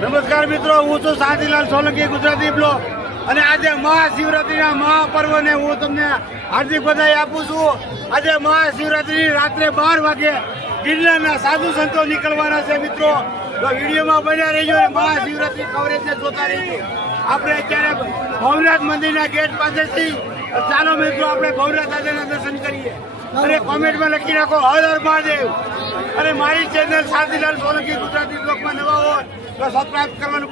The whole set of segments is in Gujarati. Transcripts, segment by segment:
નમસ્કાર મિત્રો, હું છું શાંતિલાલ સોલંકી, ગુજરાતી બ્લોગ. અને આજે મહાશિવરાત્રીના મહાપર્વને હું તમને હાર્દિક બધાઈ આપું છું. આજે મહાશિવરાત્રી રાત્રે 12 વાગે ગિરનારના સાધુ સંતો નીકળવાના છે મિત્રો. તો વિડીયોમાં બન્યા રહેજો અને મહાશિવરાત્રી કવરેજને જોતા રહેજો. આપણે અત્યારે ભવનાથ મંદિરના ગેટ પાસેથી ચાલો મિત્રો આપણે ભવનાથ દાદાના દર્શન કરીએ. અને કોમેન્ટમાં લખી નાખો હર હર મહાદેવ. અને મારી ચેનલ શાંતિલાલ સોલંકી ગુજરાતી બ્લોગમાં નવા હોય તો સબસ્ક્રાઇબ કરવાનું.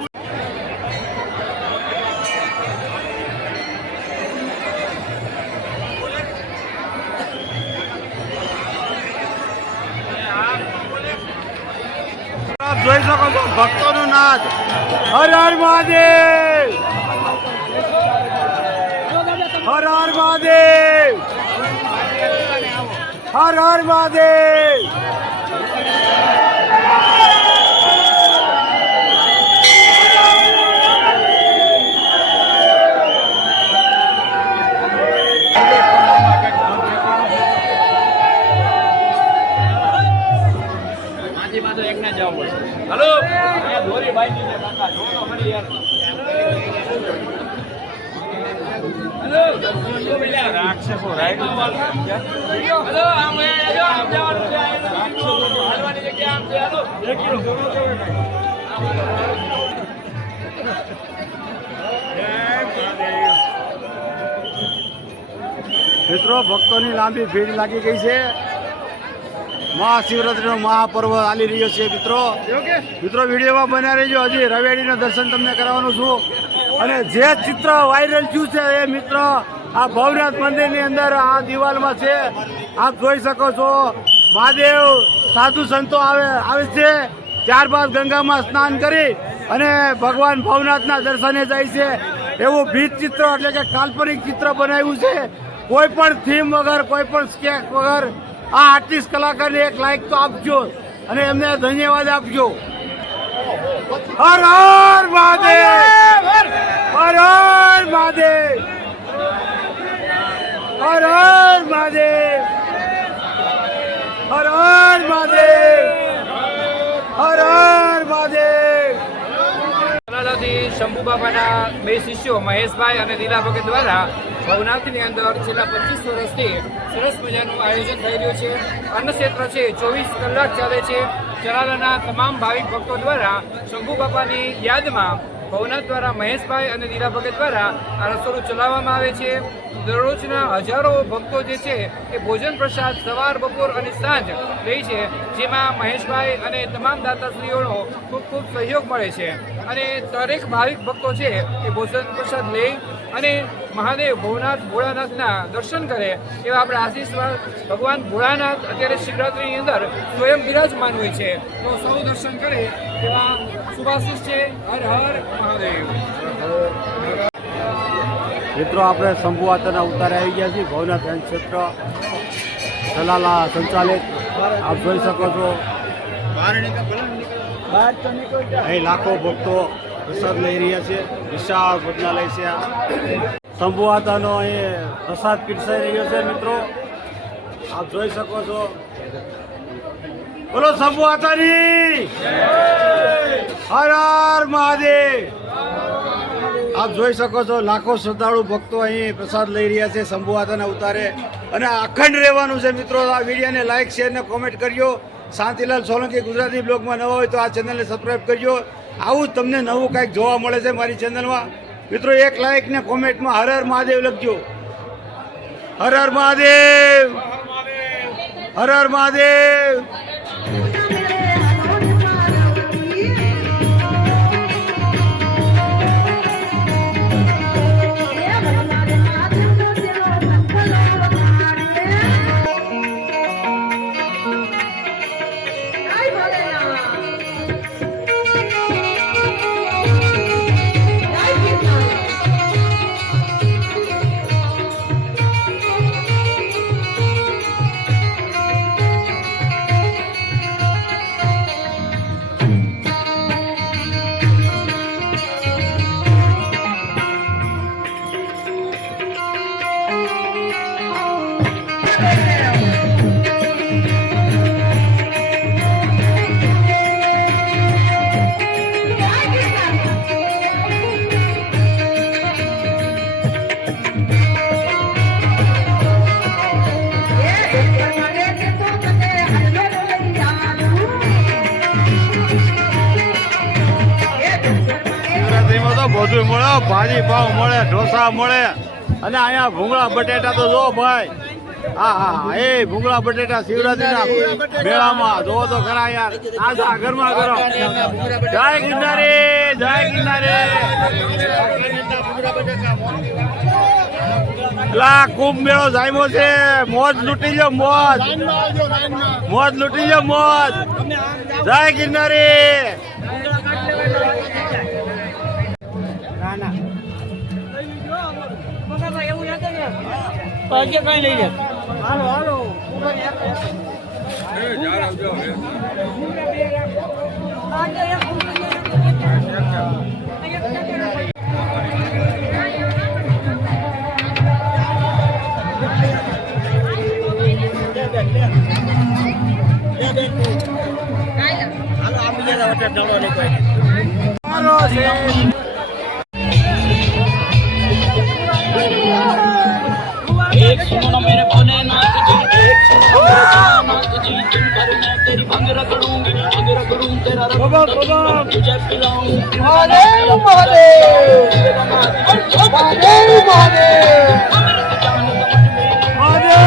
આપ જોઈ શકો છો ભક્તોનું નાદ. હર હર મહાદેવ, હર હર મહાદેવ, હર હર મહાદેવ. हेलो धोरी भाई जी ने काका जोड़ो मरी यार हेलो जो मिला राक्षसो राइट हेलो आम जाओ राक्षसो हलवानी जगह आम से हेलो 1 किलो મિત્રો ભક્તોની લાંબી ભીડ લાગી ગઈ છે. મહાશિવરાત્રીનો મહાપર્વ ચાલી રહ્યો છે મિત્રો. વિડીયોમાં બન્યા રહેજો. હજી રવેડીના દર્શન તમને કરાવવાનું છું. અને જે ચિત્ર વાયરલ થયું છે એ મિત્ર આ ભવનાથ મંદિરની અંદર આ દિવાલમાં છે. આપ જોઈ શકો છો મહાદેવ સાધુ સંતો આવે છે. ત્યારબાદ ગંગામાં સ્નાન કરી અને ભગવાન ભવનાથના દર્શને જાય છે. એવું ભીત ચિત્ર એટલે કે કાલ્પનિક ચિત્ર બનાવ્યું છે. કોઈ પણ થીમ વગર, કોઈ પણ સ્કેચ વગર આ આર્ટિસ્ટ કલાકારને એક લાઈક તો આપજો અને એમને ધન્યવાદ આપજો. હર હર મહાદેવ, હર હર મહાદેવ, હર હર મહાદેવ, હર હર મહાદેવ, હર હર મહાદેવ. શંભુ બાબાના 2 શિષ્યો મહેશભાઈ અને લીલા ભગત દ્વારા ભવનાથની અંદર છેલ્લા 25 વર્ષથી સરસ મજાનું આયોજન થઈ રહ્યું છે. અન્નક્ષેત્ર છે 24 કલાક ચાલે છે. ચલાલાના તમામ ભાવિક ભક્તો દ્વારા શંભુ બાપાની યાદમાં ભવનાથ દ્વારા મહેશભાઈ અને લીલા ભગત દ્વારા આ રસોડું ચલાવવામાં આવે છે. દરરોજના હજારો ભક્તો જે છે એ ભોજન પ્રસાદ સવાર, બપોર અને સાંજ લે છે, જેમાં મહેશભાઈ અને તમામ દાતાશ્રીઓનો ખૂબ ખૂબ સહયોગ મળે છે. અને દરેક ભાવિક ભક્તો છે એ ભોજન પ્રસાદ લે અને મહાદેવ ભવનાથ ભોળાનાથના દર્શન કરે એવા આપણે આશીર્વાદ. ભગવાન ભોળાનાથ અત્યારે શિવરાત્રિની અંદર સ્વયં બિરાજમાન હોય છે, તો સૌ દર્શન કરે એવા શુભાશીષ છે. હર હર મહાદેવ. મિત્રો આપણે શંભુવાતના ઉતારે આવી ગયા છીએ. ભવનાથ ક્ષેત્ર સલાલા સંચાલિત આપ જોઈ શકો છો. અહીં લાખો ભક્તો પ્રસાદ લઈ રહ્યા છે. વિશાળ ભોજનાલય છે. શંભુવાતાનો અહીં પ્રસાદ પીરસાઈ રહ્યો છે મિત્રો. આપ જોઈ શકો છો. બોલો શંભુવાતાની હર હર મહાદેવ. આપ જોઈ શકો છો લાખો શ્રદ્ધાળુ ભક્તો અહીં પ્રસાદ લઈ રહ્યા છે શંભુવાતાના ઉતારે. અને અખંડ રહેવાનું છે મિત્રો. આ વિડીયોને લાઇક, શેર ને કોમેન્ટ કરજો. શાંતિલાલ સોલંકી ગુજરાતી બ્લોગમાં નવા હોય તો આ ચેનલને સબસ્ક્રાઈબ કરજો. આવું જ તમને નવું કાંઈક જોવા મળે છે મારી ચેનલમાં. મિત્રો એક લાઇક ને કોમેન્ટમાં હર હર મહાદેવ લખજો. હર હર મહાદેવ, હર હર મહાદેવ. બધું મળે, ભાજી પાવ મળે, ઢોસા મળે અને અહીંયા ભૂંગળા બટેટા તો જો ભાઈ, હા હા એ ભૂંગળા બટેટા શિવરાત્રીના મેળામાં જોવો તો ખરા યાર, તાજા ગરમા ગરમ. જય ગિરનારી, જય ગિરનારી. લા કુંભ મેળો જામ્યો છે, મોજ લૂટી લો, મોજ મોજ લૂટી લો, મોજ. જય ગિરનારી. एक सुनो मेरे भोलेनाथ जी, एक सुनो मेरे भोलेनाथ जी, दिन भर मैं तेरी भंग रगड़ूंगी, भंग रगड़ूं तेरा रग तुझे पिलाऊं। महादेव महादेव महादेव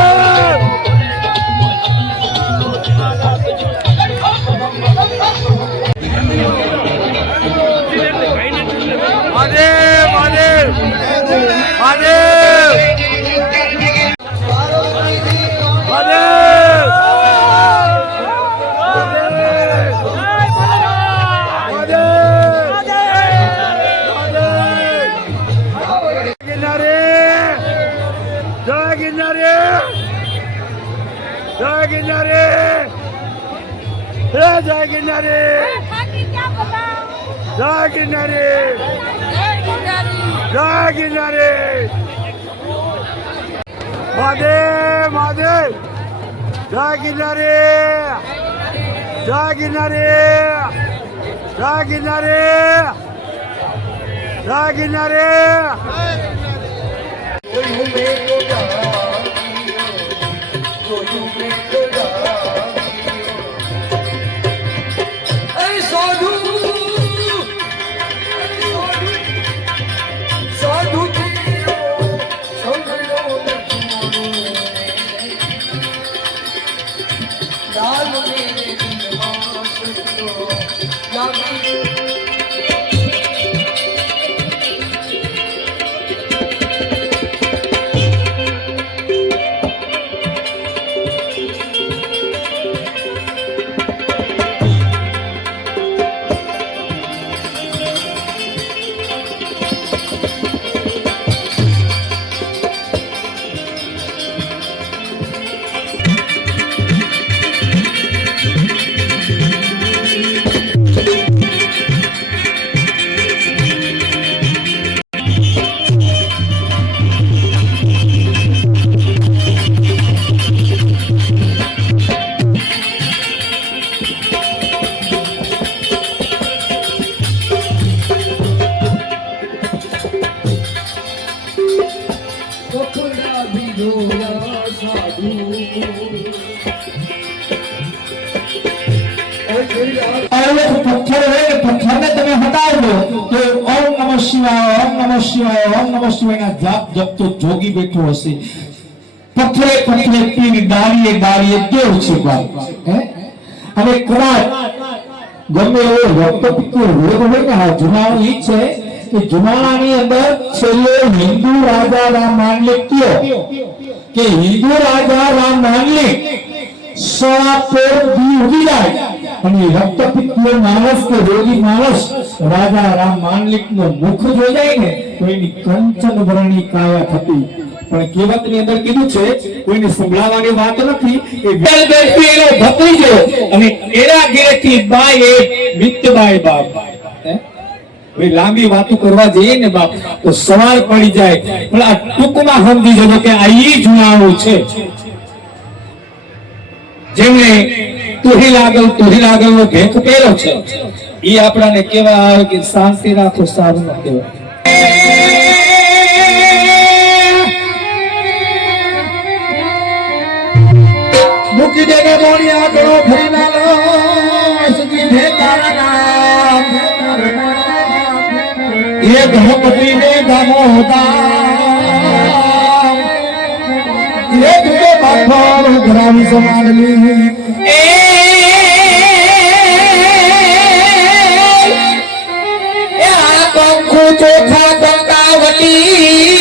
જોગી બેઠો હશે, પથ્થરે પથ્થરે પીર ડાળીએ ડાળીએ દેવ છે અને કદાચ ગમે એવો રક્તપિત્ત રોગ હોય ને, આ જુનાણું ઈ છે કે જુનાણાની અંદર છેલ્લે હિન્દુ રાજા રામ માંડલિક કયો કે હિન્દુ રાજા રામ માંડલિક સોળાપોર દી ઉડી જાય અને રક્તપિત્ત માણસ કે રોગી માણસ રાજા રામ માંડલિક નો મુખ જોઈ જાય ને તો એની કંચન વર્ણી કાયા થતી. પણ કહેવતની અંદર કીધું છે, કોઈને સંભળાવવાની વાત નથી, એ વેલ બેસી એનો ભત્રીજો અને એના ઘરેથી બાય એક મિત્તબાઈ બાપ. લાંબી વાતો કરવા જઈએ ને બાપ તો સવાલ પડી જાય, પણ આ ટૂંકમાં સમજી જજો કે આ ઈ જુનાણું છે જેમણે તુહી લાગલ નો ભેખ પહેર્યો છે. એ આપણાને કેવા આવે કે શાંતિ રાખો, સારું ન કહેવાય. મૂકી દેને મોણિયા ઘણો ફરી લાલો સજી ભે તારા નામ એ ગણપતિ ને ગામો હતા એક બે માથાનો ધરાવી સમાડલી એ આ કંકુ ચોખા કંકાવલી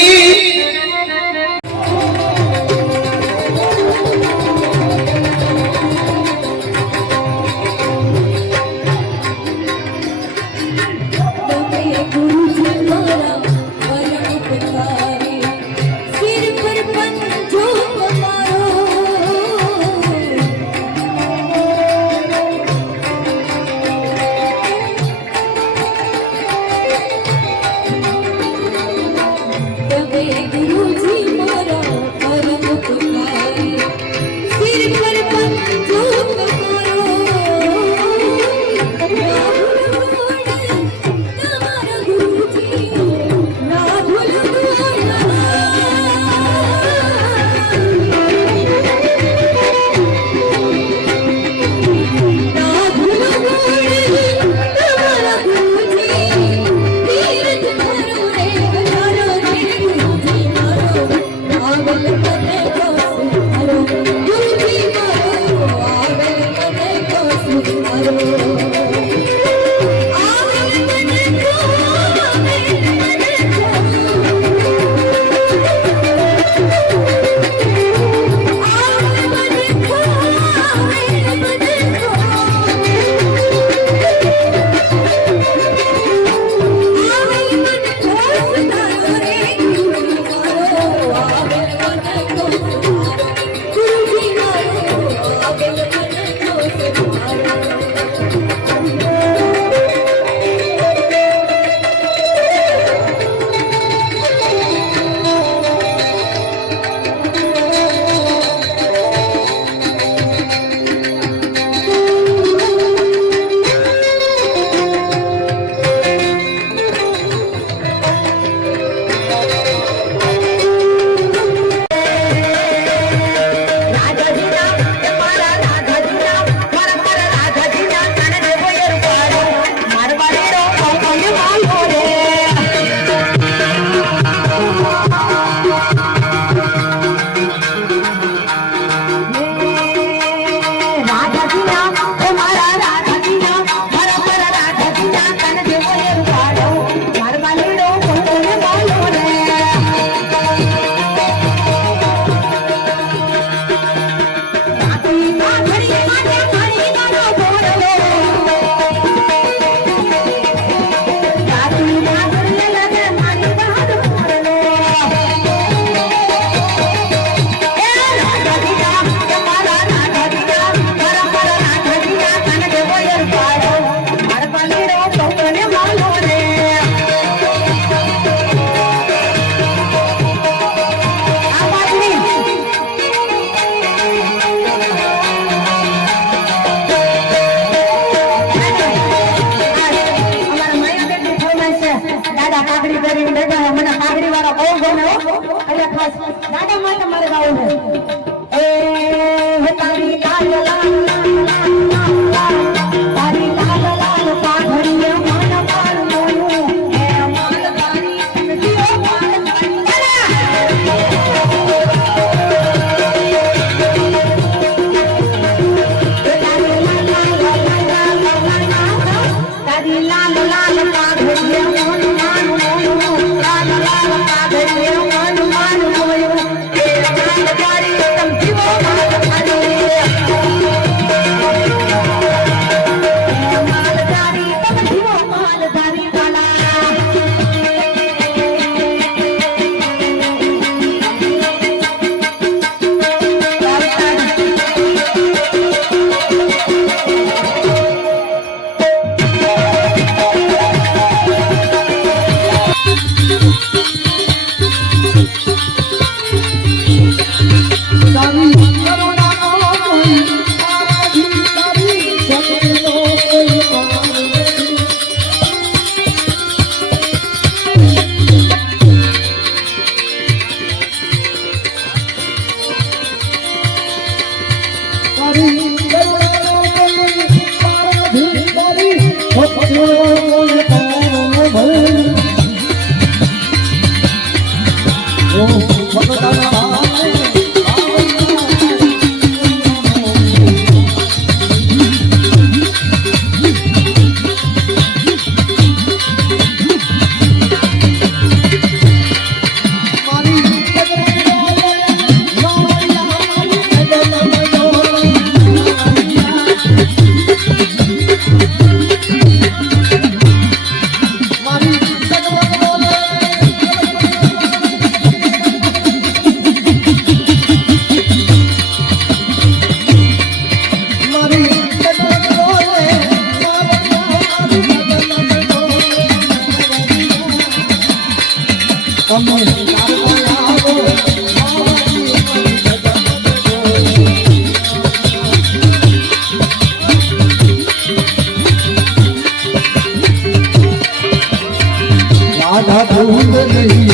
રાધા ભૂલ નહીં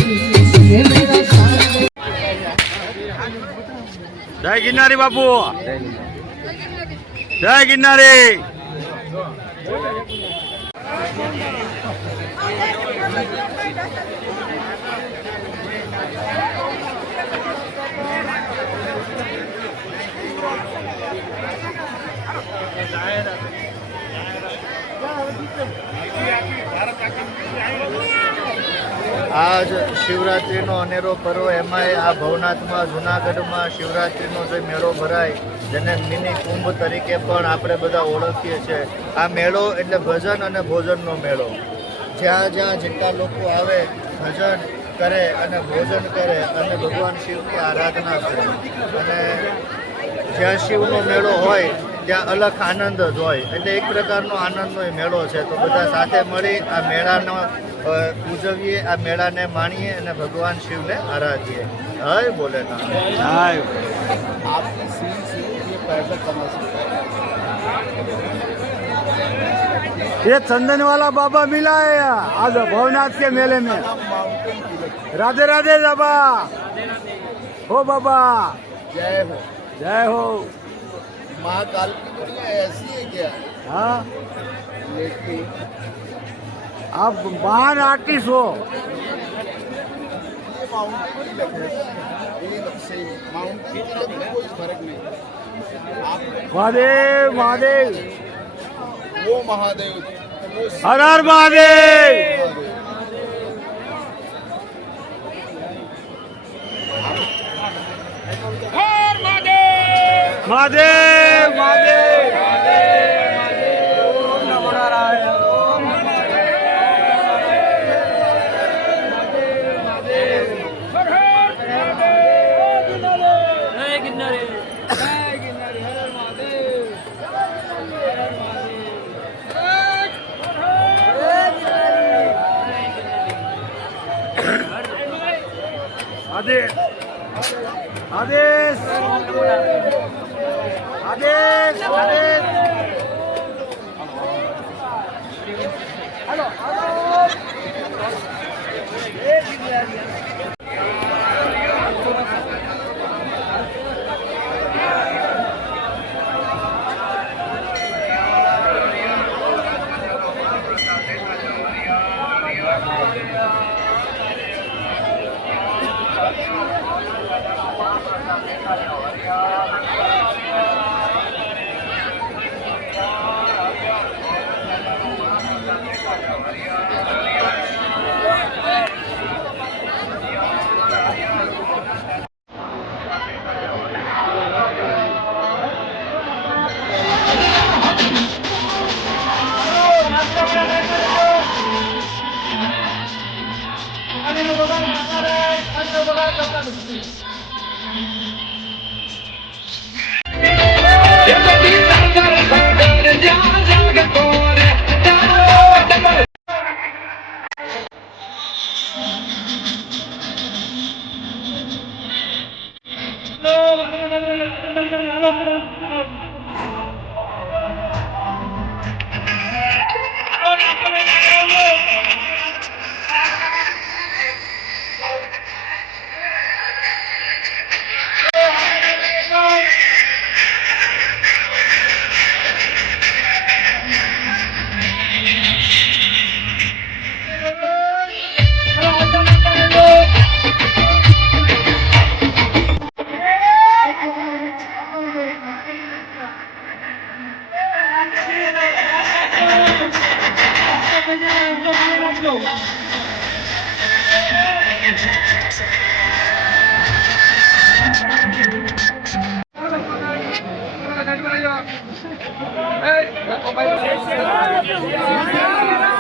જય ગિરનારી બાપુ, જય ગિરનારી. આજ શિવરાત્રિનો અનેરો પર્વ, એમાંય આ ભવનાથમાં જુનાગઢમાં શિવરાત્રિનો જે મેળો ભરાય, જેને મિની કુંભ તરીકે પણ આપણે બધા ઓળખીએ છીએ. આ મેળો એટલે ભજન અને ભોજનનો મેળો. જ્યાં જ્યાં જેટલા લોકો આવે, ભજન કરે અને ભોજન કરે અને ભગવાન શિવની આરાધના કરે. અને જ્યાં શિવનો મેળો હોય ત્યાં અલગ આનંદ જ હોય. એટલે એક પ્રકારનો આનંદનો એ મેળો છે. તો બધા સાથે મળી આ મેળાનો ઉજવીએ, આ મેળાને માણીએ અને ભગવાન શિવને આરાધીએ. હય ભોલેનાથ. જય. ये चंदन वाला बाबा मिला है आज भवनाथ के मेले में. राधे राधे बाबा. हो बाबा, जय हो. जय हो. महाकाल की दुनिया ऐसी है क्या? हाँ, लेकिन आप महान आर्टिस्ट हो. ये माउंटेन की लगता है, ये से माउंटेन की लगता है, कोई फर्क नहीं. आप महादेव महादेव, वो महादेव, वो हर हर महादेव. महादेव महादेव. ओम नमो नारायण. आदेश आदेश आदेश आदेश.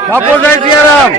બાપુ જય સિયારામ.